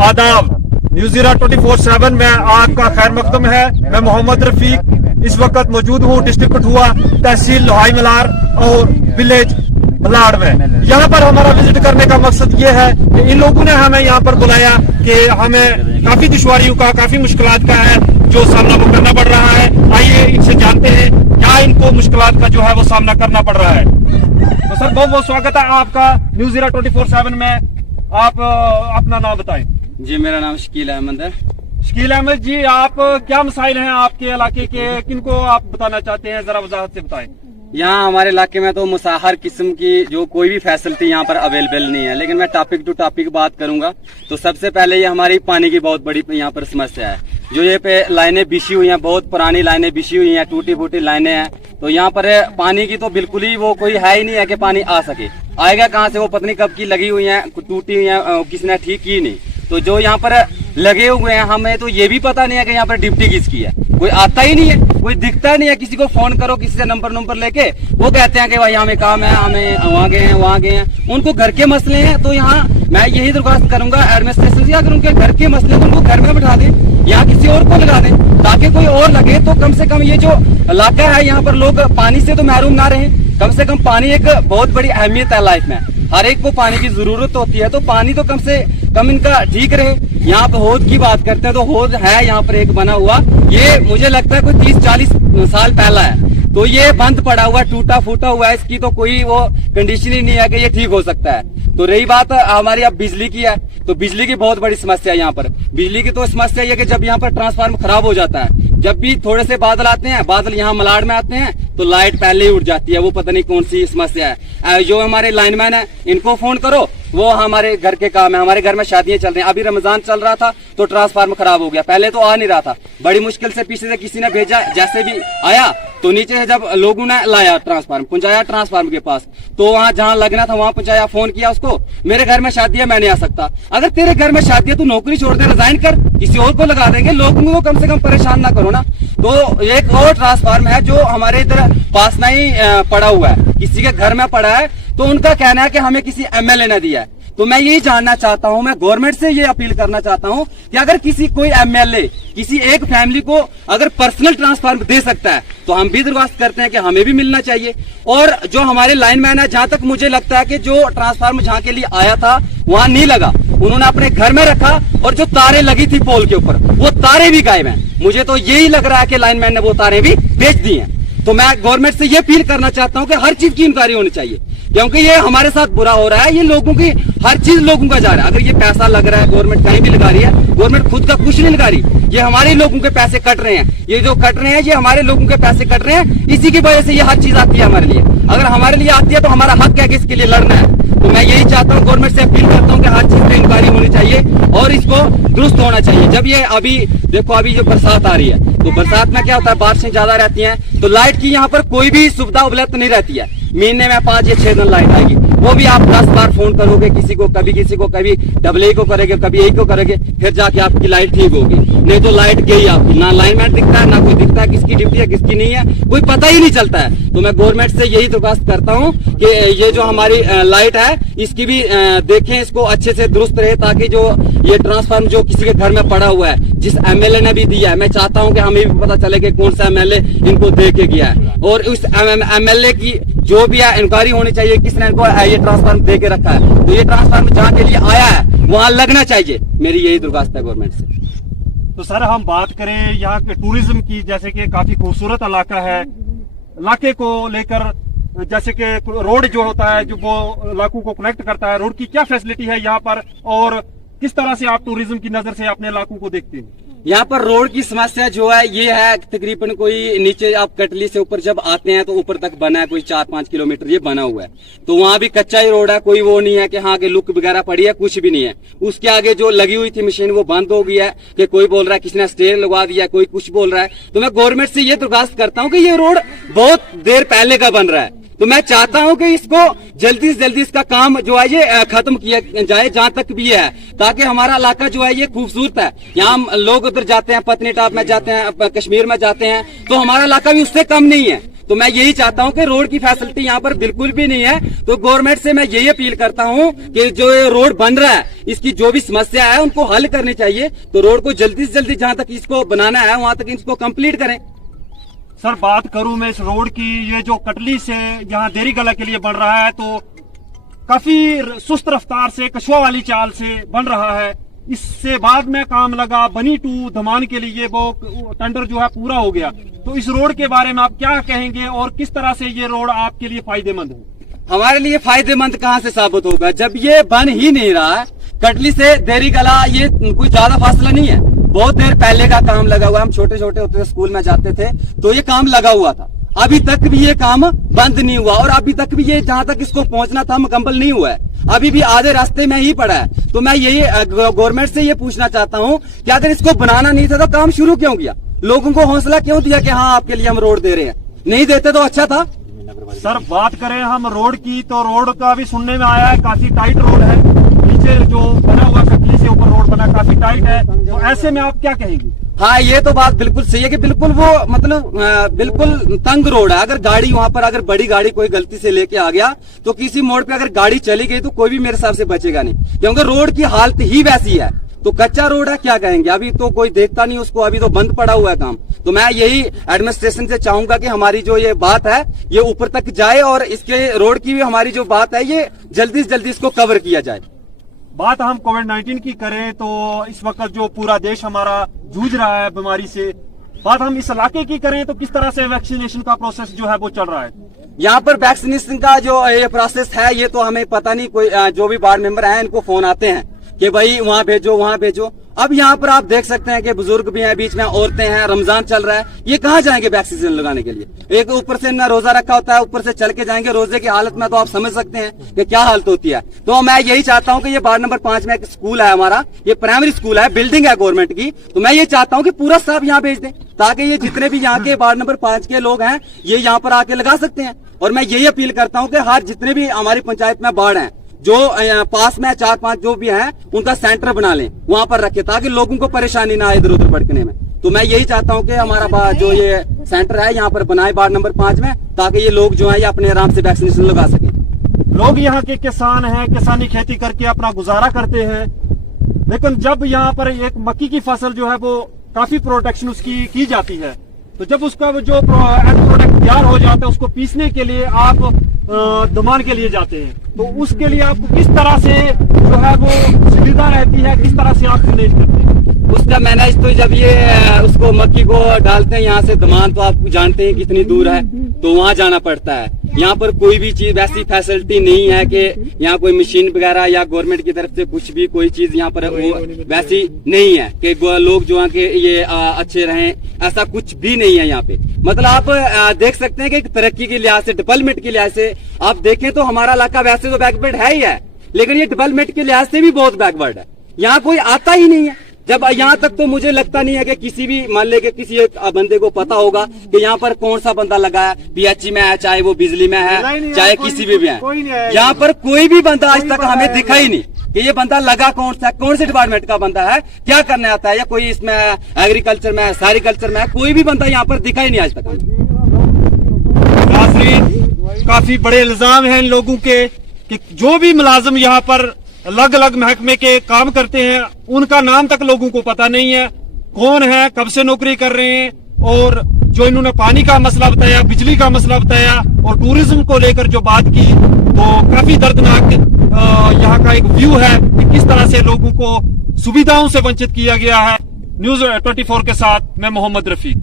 आदाब, न्यूज़ीरा 24/7 में आपका खैर मकदम है। मैं मोहम्मद रफीक इस वक्त मौजूद हूँ डिस्ट्रिक्ट कठुआ, तहसील लोहाई मलार और विलेज मलाड़ में। यहाँ पर हमारा विजिट करने का मकसद ये है कि इन लोगों ने हमें यहाँ पर बुलाया कि हमें काफी दुश्वारियों का, काफी मुश्किलात का है जो सामना वो करना पड़ रहा है। आइए इनसे जानते हैं क्या इनको मुश्किलात का जो है वो सामना करना पड़ रहा है। तो सर बहुत बहुत स्वागत है आपका न्यूज़ीरा 24/7 में। आप अपना नाम बताएं। जी, मेरा नाम शकील अहमद है। शकील अहमद जी, आप क्या मसाइल हैं आपके इलाके के, किनको आप बताना चाहते हैं, जरा वजाहत से बताएं। यहाँ हमारे इलाके में तो हर किस्म की जो कोई भी फैसिलिटी यहाँ पर अवेलेबल नहीं है, लेकिन मैं टॉपिक टू टॉपिक बात करूंगा। तो सबसे पहले ये हमारी पानी की बहुत बड़ी यहाँ पर समस्या है। जो ये पे लाइनें बिछी हुई हैं, बहुत पुरानी लाइनें बिछी हुई हैं, टूटी फूटी लाइनें हैं। तो यहाँ पर पानी की तो बिल्कुल ही वो कोई है ही नहीं है कि पानी आ सके। आएगा कहाँ से, वो पत्नी कब की लगी हुई है, टूटी हुई है, किसी ने ठीक की नहीं। तो जो यहाँ पर लगे हुए हैं, हमें तो ये भी पता नहीं है कि यहाँ पर ड्यूटी किसकी है। कोई आता ही नहीं है, कोई दिखता नहीं है। किसी को फोन करो, किसी से नंबर लेके वो कहते हैं कि भाई हमें काम है, हमें वहाँ गए हैं। उनको घर के मसले हैं। तो यहाँ मैं यही दरख्वास्त करूंगा एडमिनिस्ट्रेशन से, अगर उनके घर के मसले तो उनको घर में बैठा दें, यहाँ किसी और को लगा दें, ताकि कोई और लगे। तो कम से कम ये जो इलाका है यहाँ पर लोग पानी से तो महरूम ना रहे। कम से कम पानी एक बहुत बड़ी अहमियत है लाइफ में। हर एक को पानी की जरूरत होती है, तो पानी तो कम से कम इनका ठीक रहे। यहाँ पे हौद की बात करते हैं तो हौद है यहाँ पर एक बना हुआ, ये मुझे लगता है कोई 30-40 साल पहला है। तो ये बंद पड़ा हुआ, टूटा फूटा हुआ है, इसकी तो कोई वो कंडीशन ही नहीं है कि ये ठीक हो सकता है। तो रही बात हमारी अब बिजली की है, तो बिजली की बहुत बड़ी समस्या है यहाँ पर। बिजली की तो समस्या ये कि जब यहाँ पर ट्रांसफार्मर खराब हो जाता है, जब भी थोड़े से बादल आते हैं, बादल यहाँ मलाड में आते हैं, तो लाइट पहले ही उड़ जाती है। वो पता नहीं कौन सी समस्या है। जो हमारे लाइनमैन है, इनको फोन करो, वो हमारे घर के काम है। हमारे घर में शादियां चल रही हैं, अभी रमजान चल रहा था तो ट्रांसफार्मर खराब हो गया। पहले तो आ नहीं रहा था, बड़ी मुश्किल से पीछे से किसी ने भेजा, जैसे भी आया तो नीचे से जब लोगों ने लाया ट्रांसफार्मर, पहुंचाया ट्रांसफार्मर के पास, तो वहाँ जहाँ लगना था वहाँ पहुंचाया। फोन किया उसको, मेरे घर में शादी है, मैं नहीं आ सकता। अगर तेरे घर में शादी है तो नौकरी छोड़ दे, रिजाइन कर, किसी और को लगा देंगे। लोगों को कम से कम परेशान ना करो ना। तो एक और ट्रांसफार्मर है जो हमारे इधर पास में ही पड़ा हुआ है, किसी के घर में पड़ा है। तो उनका कहना है कि हमें किसी एमएलए ने दिया है। तो मैं यही जानना चाहता हूं, मैं गवर्नमेंट से ये अपील करना चाहता हूं कि अगर किसी कोई एमएलए किसी एक फैमिली को अगर पर्सनल ट्रांसफार्मर दे सकता है, तो हम भी दरख्वास्त करते हैं कि हमें भी मिलना चाहिए। और जो हमारे लाइनमैन है, जहां तक मुझे लगता है कि जो ट्रांसफार्मर जहां के लिए आया था वहां नहीं लगा, उन्होंने अपने घर में रखा, और जो तारे लगी थी पोल के ऊपर, वो तारे भी गायब हैं। मुझे तो यही लग रहा है कि लाइनमैन ने वो तारे भी बेच दी हैं। तो मैं गवर्नमेंट से ये अपील करना चाहता हूं कि हर चीज की इंक्वायरी होनी चाहिए, क्योंकि ये हमारे साथ बुरा हो रहा है। ये लोगों की हर चीज लोगों का जा रहा है। अगर ये पैसा लग रहा है, गवर्नमेंट कहीं भी लगा रही है, गवर्नमेंट खुद का कुछ नहीं लगा रही। ये हमारे लोगों के पैसे कट रहे हैं, ये जो कट रहे हैं ये हमारे लोगों के पैसे कट रहे हैं। इसी की वजह से ये हर चीज आती है हमारे लिए। अगर हमारे लिए आती है तो हमारा हक है कि इसके लिए लड़ना है। तो मैं यही चाहता हूँ, गवर्नमेंट से अपील करता हूँ कि हर चीज पे इंक्वायरी होनी चाहिए और इसको दुरुस्त होना चाहिए। जब ये अभी देखो, अभी जो बरसात आ रही है, तो बरसात में क्या होता है, बारिशें ज्यादा रहती हैं, तो लाइट की यहाँ पर कोई भी सुविधा उपलब्ध नहीं रहती है। महीने में 5 या 6 दिन लाइट आएगी, वो भी आप 10 बार फोन करोगे किसी को, कभी डबल ए को करोगे, कभी ए को करोगे, फिर जाके आपकी लाइट ठीक होगी। नहीं तो लाइट गई आपकी, ना लाइनमैन दिखता है, ना कोई दिखता है किसकी ड्यूटी है किसकी नहीं है, कोई पता ही नहीं चलता है। तो मैं गवर्नमेंट से यही दरख्वास्त करता हूँ कि ये जो हमारी लाइट है इसकी भी देखें, इसको अच्छे से दुरुस्त रहे, ताकि जो ये ट्रांसफार्मर जो किसी के घर में पड़ा हुआ है, जिस एमएलए ने भी दिया है, मैं चाहता हूँ कि हमें भी पता चले कि कौन सा एमएलए इनको दे के गया है, और उस एमएलए की जो भी है इंक्वायरी होनी चाहिए, किसने इनको ये ट्रांसफार्मर दे के रखा है। तो ये ट्रांसफार्मर जहाँ के लिए आया है वहाँ लगना चाहिए, मेरी यही दरख्वास्त है गवर्नमेंट से। तो सर हम बात करें यहाँ के टूरिज्म की, जैसे कि काफी खूबसूरत इलाका है, इलाके को लेकर जैसे कि रोड जो होता है जो वो इलाकों को कनेक्ट करता है, रोड की क्या फैसिलिटी है यहाँ पर, और किस तरह से आप टूरिज्म की नजर से अपने इलाकों को देखते हैं? यहाँ पर रोड की समस्या जो है ये है, तकरीबन कोई नीचे आप कटली से ऊपर जब आते हैं तो ऊपर तक बना है, कोई 4-5 किलोमीटर ये बना हुआ है। तो वहाँ भी कच्चा ही रोड है, कोई वो नहीं है कि हाँ के लुक वगैरह पड़ी है, कुछ भी नहीं है। उसके आगे जो लगी हुई थी मशीन वो बंद हो गई है, कि कोई बोल रहा है किसी ने स्टेयर लगवा दिया, कोई कुछ बोल रहा है। तो मैं गवर्नमेंट से ये दरख्वास्त करता हूँ कि ये रोड बहुत देर पहले का बन रहा है, तो मैं चाहता हूं कि इसको जल्दी से जल्दी इसका काम जो है ये खत्म किया जाए, जहां तक भी है, ताकि हमारा इलाका जो है ये खूबसूरत है। यहाँ लोग उधर जाते हैं, पत्नीटॉप में जाते हैं, कश्मीर में जाते हैं, तो हमारा इलाका भी उससे कम नहीं है। तो मैं यही चाहता हूं कि रोड की फैसिलिटी यहाँ पर बिल्कुल भी नहीं है। तो गवर्नमेंट से मैं यही अपील करता हूं कि जो ये रोड बन रहा है इसकी जो भी समस्या है उनको हल करनी चाहिए। तो रोड को जल्दी से जल्दी जहां तक इसको बनाना है वहां तक इसको कंप्लीट करें। सर बात करूं मैं इस रोड की, ये जो कटली से यहाँ देरीगला के लिए बन रहा है तो काफी सुस्त रफ्तार से, कछुआ वाली चाल से बन रहा है। इससे बाद में काम लगा बनी टू धमान के लिए, वो टेंडर जो है पूरा हो गया। तो इस रोड के बारे में आप क्या कहेंगे और किस तरह से ये रोड आपके लिए फायदेमंद है? हमारे लिए फायदेमंद कहाँ से साबित होगा जब ये बन ही नहीं रहा है। कटली से देरीगला ये कोई ज्यादा फासला नहीं है, बहुत देर पहले का काम लगा हुआ है। हम छोटे छोटे होते स्कूल में जाते थे तो ये काम लगा हुआ था, अभी तक भी ये काम बंद नहीं हुआ और अभी तक भी ये जहाँ तक इसको पहुंचना था मुकम्मल नहीं हुआ है, अभी भी आधे रास्ते में ही पड़ा है। तो मैं यही गवर्नमेंट से ये पूछना चाहता हूँ कि अगर इसको बनाना नहीं था तो काम शुरू क्यों किया? लोगों को हौसला क्यों दिया कि हाँ आपके लिए हम रोड दे रहे हैं? नहीं देते तो अच्छा था। सर बात करें हम रोड की तो रोड का भी सुनने में आया है काफी टाइट रोड है, नीचे जो बना हुआ कटली से ऊपर रोड बना काफी टाइट है। तो ऐसे में आप क्या कहेंगे? हाँ ये तो बात बिल्कुल सही है कि बिल्कुल वो मतलब बिल्कुल तंग रोड है। अगर गाड़ी वहां पर अगर बड़ी गाड़ी कोई गलती से लेके आ गया तो किसी मोड़ पे अगर गाड़ी चली गई तो कोई भी मेरे हिसाब से बचेगा नहीं, क्योंकि रोड की हालत ही वैसी है। तो कच्चा रोड है, क्या कहेंगे? अभी तो कोई देखता नहीं उसको, अभी तो बंद पड़ा हुआ है काम। तो मैं यही एडमिनिस्ट्रेशन से चाहूंगा कि हमारी जो ये बात है ये ऊपर तक जाए और इसके रोड की भी हमारी जो बात है ये जल्दी से जल्दी इसको कवर किया जाए। बात हम कोविड-19 की करें तो इस वक्त जो पूरा देश हमारा जूझ रहा है बीमारी से, बात हम इस इलाके की करें तो किस तरह से वैक्सीनेशन का प्रोसेस जो है वो चल रहा है? यहाँ पर वैक्सीनेशन का जो ये प्रोसेस है ये तो हमें पता नहीं, कोई जो भी वार्ड मेंबर हैं इनको फोन आते हैं कि भाई वहाँ भेजो वहाँ भेजो। अब यहाँ पर आप देख सकते हैं कि बुजुर्ग भी हैं, बीच में औरतें हैं, रमजान चल रहा है, ये कहाँ जाएंगे वैक्सीनेशन लगाने के लिए? एक ऊपर से ना रोजा रखा होता है, ऊपर से चल के जाएंगे। रोजे की हालत में तो आप समझ सकते हैं कि क्या हालत होती है। तो मैं यही चाहता हूँ कि ये वार्ड नंबर 5 में एक स्कूल है हमारा, ये प्राइमरी स्कूल है, बिल्डिंग है गवर्नमेंट की। तो मैं ये चाहता हूँ कि पूरा स्टाफ यहाँ भेज दें ताकि ये जितने भी यहाँ के वार्ड नंबर 5 के लोग हैं ये यहाँ पर आके लगा सकते हैं। और मैं यही अपील करता हूँ कि हर जितने भी हमारी पंचायत में वार्ड हैं जो पास में 4-5 जो भी हैं उनका सेंटर बना लें, वहां पर रखें ताकि लोगों को परेशानी ना आए इधर उधर भटकने में। तो मैं यही चाहता हूं कि हमारा जो ये सेंटर है यहाँ पर बनाए वार्ड नंबर 5 में, ताकि ये लोग जो है ये अपने आराम से वैक्सीनेशन लगा सकें। लोग यहाँ के किसान हैं, किसानी खेती करके अपना गुजारा करते हैं, लेकिन जब यहाँ पर एक मक्की की फसल जो है वो काफी प्रोटेक्शन उसकी की जाती है, तो जब उसका जो एंड प्रोडक्ट तैयार हो जाता है उसको पीसने के लिए आप दमान के लिए जाते हैं, तो उसके लिए आपको किस तरह से जो है वो सुविधा रहती है, किस तरह से आप मैनेज करते हैं? उसका मैनेज तो जब ये उसको मक्की को डालते हैं यहाँ से दमान, तो आप जानते हैं कितनी दूर है, तो वहाँ जाना पड़ता है। यहाँ पर कोई भी चीज वैसी फैसिलिटी नहीं है कि यहाँ कोई मशीन वगैरह या गवर्नमेंट की तरफ से कुछ भी कोई चीज यहाँ पर वैसी नहीं है कि लोग जो है कि ये अच्छे रहें, ऐसा कुछ भी नहीं है यहाँ पे। मतलब आप देख सकते हैं कि तरक्की के लिहाज से, डेवलपमेंट के लिहाज से आप देखें तो हमारा इलाका वैसे तो बैकवर्ड है ही है, लेकिन ये डेवलपमेंट के लिहाज से भी बहुत बैकवर्ड है। यहाँ कोई आता ही नहीं है। जब यहाँ तक तो मुझे लगता नहीं है कि किसी भी मान ले कि किसी एक बंदे को पता होगा कि यहाँ पर कौन सा बंदा लगा है, पीएचई में है, चाहे वो बिजली में है, चाहे किसी भी है। यहाँ पर कोई भी बंदा आज तक हमें दिखा ही नहीं कि ये बंदा लगा कौन सा, कौन से डिपार्टमेंट का बंदा है, क्या करने आता है, या कोई इसमें एग्रीकल्चर में है, सेरिकल्चर में है, कोई भी बंदा यहाँ पर दिखा ही नहीं आज तक हमें। काफी बड़े इल्जाम हैं इन लोगों के कि जो भी मुलाजिम यहाँ पर अलग अलग महकमे के काम करते हैं उनका नाम तक लोगों को पता नहीं है, कौन है, कब से नौकरी कर रहे हैं। और जो इन्होंने पानी का मसला बताया, बिजली का मसला बताया और टूरिज्म को लेकर जो बात की, तो काफी दर्दनाक यहाँ का एक व्यू है कि किस तरह से लोगों को सुविधाओं से वंचित किया गया है। न्यूज़ 24 के साथ मैं मोहम्मद रफीक।